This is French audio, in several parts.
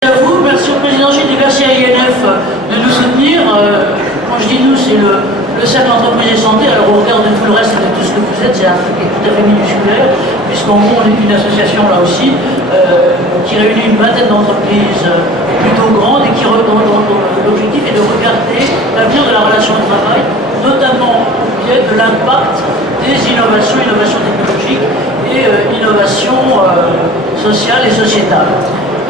À vous, merci au président Gilles et merci à INF de nous soutenir. Quand je dis nous, c'est le cercle entreprise et santé. Alors au regard de tout le reste et de tout ce que vous êtes, c'est un truc qui est tout à fait minusculaire, puisqu'en gros on est une association là aussi qui réunit une vingtaine d'entreprises plutôt grandes et dont l'objectif est de regarder l'avenir de la relation de travail, notamment au biais de l'impact des innovations technologiques et innovations sociales et sociétales.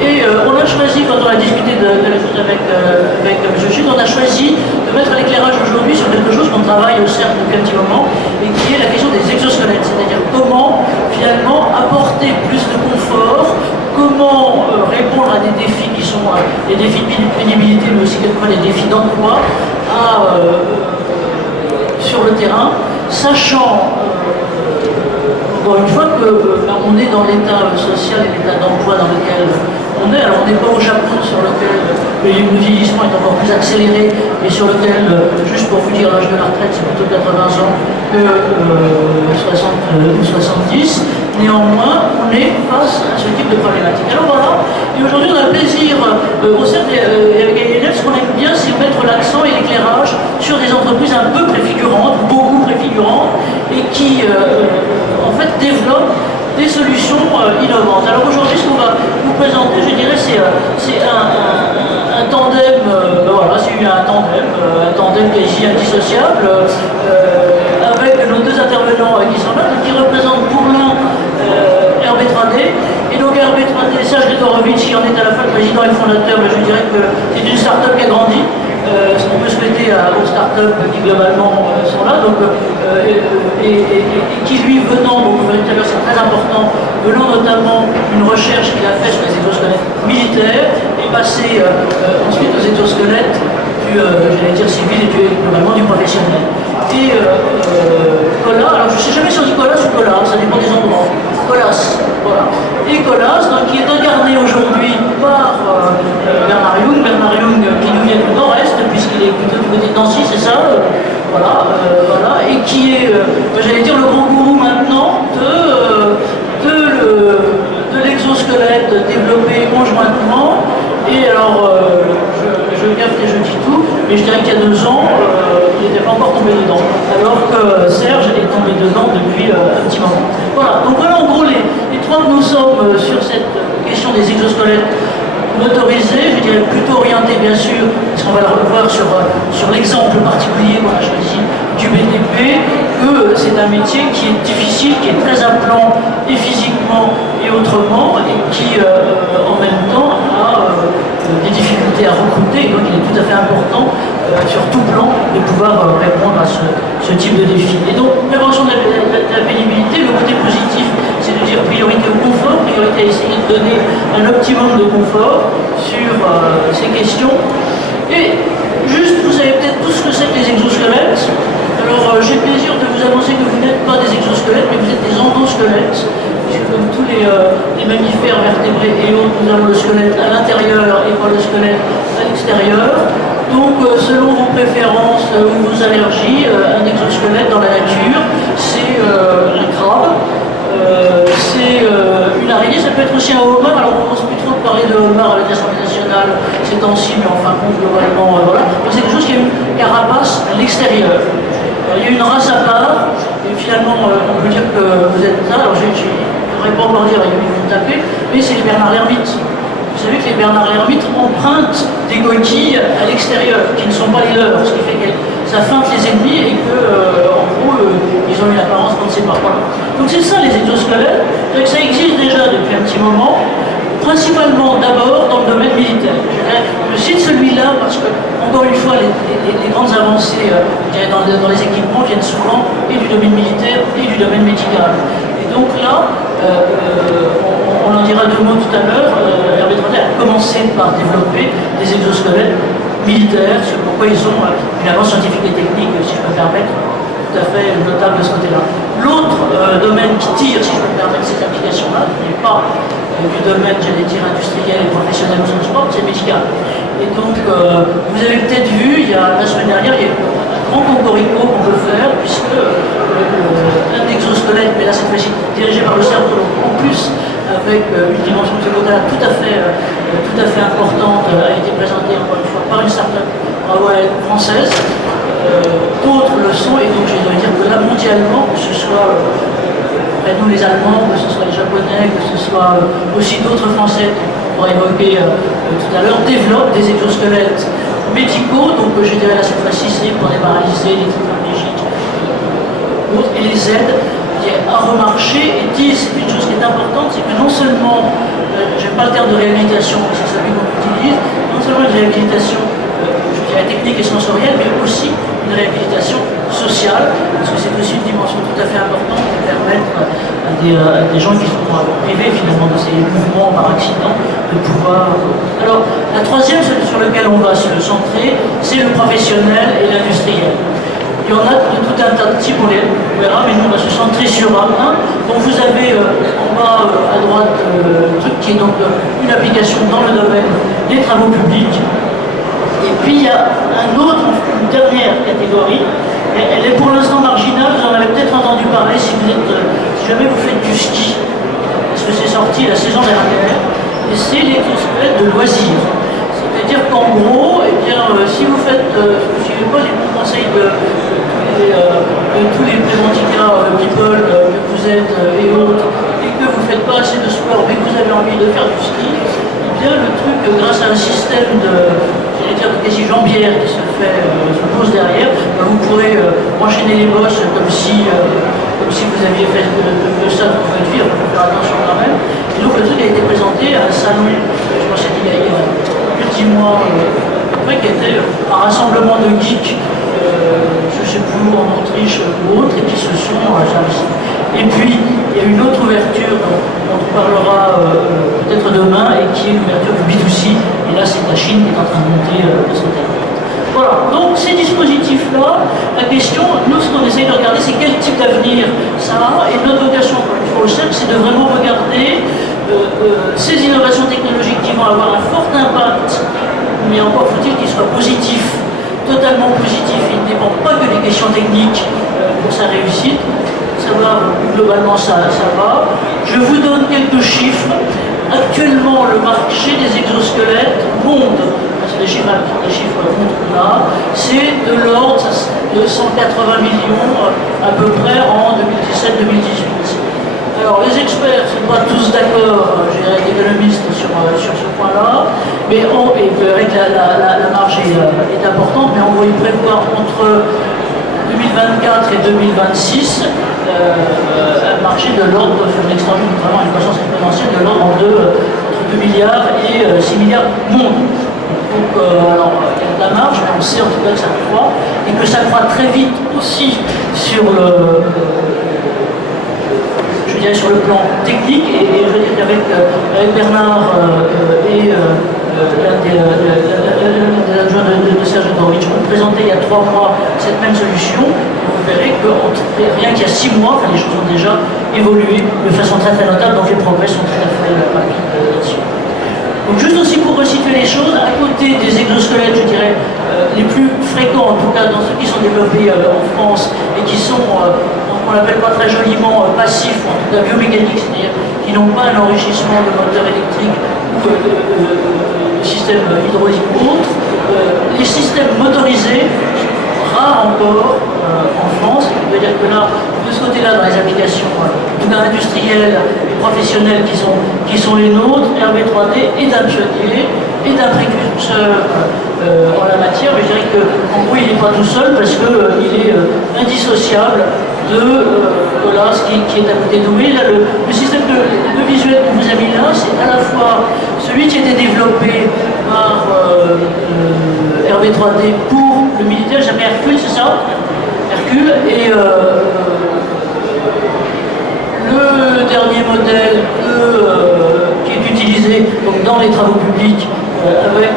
Et on a choisi, quand on a discuté de la chose avec M. Chute, on a choisi de mettre l'éclairage aujourd'hui sur quelque chose qu'on travaille au CERF depuis un petit moment, et qui est la question des exosquelettes, c'est-à-dire comment finalement apporter plus de confort, comment répondre à des défis qui sont des défis de pénibilité, mais aussi quelquefois des défis d'emploi sur le terrain, sachant encore une fois qu'on est dans l'état social et l'état d'emploi dans lequel on est. Alors on n'est pas au Japon sur lequel le vieillissement est encore plus accéléré et sur lequel, juste pour vous dire, l'âge de la retraite c'est plutôt 80 ans que 60 ou 70. Néanmoins, on est face à ce type de problématique. Alors voilà, et aujourd'hui on a le plaisir au CERF et avec INF, ce qu'on aime bien c'est mettre l'accent et l'éclairage sur des entreprises un peu préfigurantes, beaucoup préfigurantes, et qui en fait développent des solutions innovantes. Alors aujourd'hui, ce qu'on va vous présenter, je dirais, c'est un tandem, voilà, c'est un tandem quasi indissociable, avec nos deux intervenants qui sont là, qui représentent pour l'un Hervé Tradé. Et donc Hervé Tradé, Serge Grégorovitch, qui en est à la fois le président et le fondateur, mais je dirais que c'est une start-up qui a grandi. Ce qu'on peut souhaiter aux startups qui globalement sont là, donc, et qui lui venant, donc vous verrez tout à l'heure c'est très important, venant notamment d'une recherche qu'il a faite sur les exosquelettes militaires, et passé ensuite aux exosquelettes du, j'allais dire civil et globalement du professionnel. Et Colas, alors je ne sais jamais si on dit Colas ou Colas, ça dépend des endroits. Colas, voilà. Et Colas, donc, qui est incarné aujourd'hui par Bernard Young qui nous vient du nord-est, puisqu'il est plutôt du côté de Nancy, c'est ça, voilà, et qui est, j'allais dire, le grand gourou maintenant de l'exosquelette développé conjointement. Et alors, je gaffe et je dis tout, mais je dirais qu'il y a 2 ans, il n'était pas encore tombé dedans, alors que Serge est tombé dedans depuis un petit moment. Voilà, donc voilà en gros les 3 que nous sommes sur cette question des exosquelettes motorisés, je dirais plutôt orientés bien sûr, parce qu'on va le revoir sur l'exemple particulier qu'on a choisi du BTP, que c'est un métier qui est difficile, qui est très appelant et physiquement et autrement, et qui en même temps a des difficultés à recruter, donc il est tout à fait important sur tout plan de pouvoir répondre à ce type de défi. Et donc, prévention de la pénibilité, le côté positif, c'est de dire priorité au confort, priorité à essayer de donner un optimum de confort sur ces questions. Et juste, vous savez peut-être tous ce que c'est que les exosquelettes. Alors, j'ai le plaisir de vous annoncer que vous n'êtes pas des exosquelettes, mais vous êtes des endosquelettes. Puisque comme tous les mammifères vertébrés et autres, nous avons le squelette à l'intérieur et pas le squelette à l'extérieur. Donc, selon vos préférences ou vos allergies, un exosquelette dans la nature, c'est un crabe, c'est une araignée, ça peut être aussi un homard. Alors, on ne pense plus trop de parler de homard à l'Assemblée nationale ces temps-ci, mais enfin, globalement, voilà. Donc, c'est quelque chose qui a une carapace à l'extérieur. Il y a une race à part, et finalement, on peut dire que vous êtes là. Alors, je n'aurais pas encore dire, il y a une taper, mais c'est les Bernard l'ermite. Vous savez que les Bernard l'ermite empruntent des coquilles à l'extérieur, qui ne sont pas les leurs, ce qui fait que ça feinte les ennemis et que, en gros, ils ont une apparence qu'on ne sait pas. Donc c'est ça les exosquelettes, donc ça existe déjà depuis un petit moment, principalement d'abord dans le domaine militaire. Je cite celui-là parce que, encore une fois, les grandes avancées dans les équipements viennent souvent et du domaine militaire et du domaine médical. Et donc là, on en dira 2 mots tout à l'heure. Hervé Tradé a commencé par développer des exosquelettes militaires, c'est pourquoi ils ont une avance scientifique et technique, si je peux me permettre, tout à fait notable de ce côté-là. L'autre domaine qui tire, si je peux me permettre, cette application-là, qui n'est pas du domaine, j'allais dire, industriel et professionnel au sens propre, c'est médical. Et donc, vous avez peut-être vu, la semaine dernière, il y a un grand cocorico qu'on peut faire, puisque un exosquelette, mais là cette fois-ci dirigé par le cerveau, en plus avec avec une dimension de ce côté-là tout à fait importante, a été présentée encore une fois par une start-up française. D'autres le sont, et donc je dois dire que là, mondialement, que ce soit nous les Allemands, que ce soit les Japonais, que ce soit aussi d'autres Français qu'on pourra évoquer tout à l'heure, développent des exosquelettes médicaux, donc je dirais là cette fois-ci c'est pour les paralysés, les tétraplégiques, et les aident à remarcher et disent une chose qui est importante, c'est que non seulement, j'aime pas le terme de réhabilitation, c'est celui qu'on utilise, non seulement une réhabilitation je dirais technique et sensorielle, mais aussi une réhabilitation sociale, parce que c'est aussi une dimension tout à fait importante de permettre à des gens qui sont privés finalement de ces mouvements par accident de pouvoir... Alors, la troisième sur laquelle on va se centrer, c'est le professionnel et l'industriel. Il y en a de tout un tas de types, on verra, mais nous on va se centrer sur un. Donc vous avez en bas à droite le truc qui est donc une application dans le domaine des travaux publics. Et puis il y a une dernière catégorie, elle est pour l'instant marginale, vous en avez peut-être entendu parler si jamais vous faites du ski, parce que c'est sorti la saison dernière, et c'est l'exosquelette de loisirs. C'est-à-dire qu'en gros, eh bien, si vous faites, si vous pas les bons conseils de tous les préventicats people que vous êtes et autres, et que vous ne faites pas assez de sport, mais que vous avez envie de faire du ski, eh bien le truc, grâce à un système des jambières qui se pose derrière, vous pourrez enchaîner les bosses comme si vous aviez fait de ça pour votre vie, il faut faire attention quand même. Et donc le truc a été présenté à un salon, je pense qu'il y a plus de 10 mois, qui était un rassemblement de geeks, je ne sais plus où, en Autriche ou autre, et qui se sont investis. Et puis, il y a une autre ouverture dont on parlera peut-être demain, et qui est l'ouverture du B2C. Et là, c'est la Chine qui est en train de monter de ce côté. Voilà, donc ces dispositifs-là, la question, nous, ce qu'on essaye de regarder, c'est quel type d'avenir ça a. Et notre vocation, encore une fois, au CERC, c'est de vraiment regarder ces innovations technologiques qui vont avoir un fort impact, mais encore faut-il qu'ils soient positifs, totalement positifs. Il ne dépend pas que des questions techniques pour sa réussite. Savoir globalement ça va. Je vous donne quelques chiffres. Actuellement, le marché des exosquelettes monte, parce que les chiffres montrent là, c'est de l'ordre de 180 millions à peu près en 2017-2018. Alors les experts ne sont pas tous d'accord, j'ai d'économistes sur ce point-là, mais avec la marge est importante, mais on va y prévoir entre 2024 et 2026 un marché de l'ordre, vraiment une croissance exponentielle de l'ordre entre 2 milliards et 6 milliards monde. Donc alors, il y a de la marge, mais on sait en tout cas que ça croît, et que ça croît très vite aussi sur sur le plan technique, et je veux dire qu'avec Bernard et l'un des adjoints de Serge Dorovic, on présentait il y a 3 mois cette même solution. Vous verrez que rien qu'il y a 6 mois, les choses ont déjà évolué de façon très notable, donc les progrès sont tout à fait rapides là-dessus. Donc juste aussi pour resituer les choses, à côté des exosquelettes, je dirais, les plus fréquents, en tout cas dans ceux qui sont développés en France et qui sont, on l'appelle pas très joliment, passifs, en tout cas biomécaniques, c'est-à-dire qui n'ont pas un enrichissement de moteur électrique ou de système hydraulique ou autre, les systèmes motorisés, rares encore en France. Ça veut dire que là, de ce côté-là, dans les applications, en tout cas industrielles et professionnelles qui sont les nôtres, Hervé 3D est un pionnier, est un précurseur en la matière, mais je dirais qu'en gros, il n'est pas tout seul parce qu'il est indissociable de ce qui est à côté de nous. Là, le système de visuel qu'on vous a mis là, c'est à la fois celui qui a été développé par Hervé 3D pour le militaire, j'appelle Hercule, c'est ça? Hercule, et le dernier modèle qui est utilisé donc, dans les travaux publics avec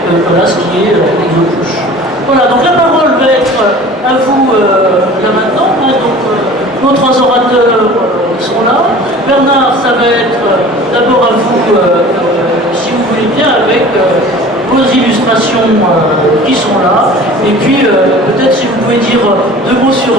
ce qui est l'exocouche. Voilà, donc la parole va être à vous là maintenant. Donc, nos 3 orateurs sont là. Bernard, ça va être d'abord à vous, si vous voulez bien, avec vos illustrations qui sont là. Et puis, peut-être si vous pouvez dire 2 mots sur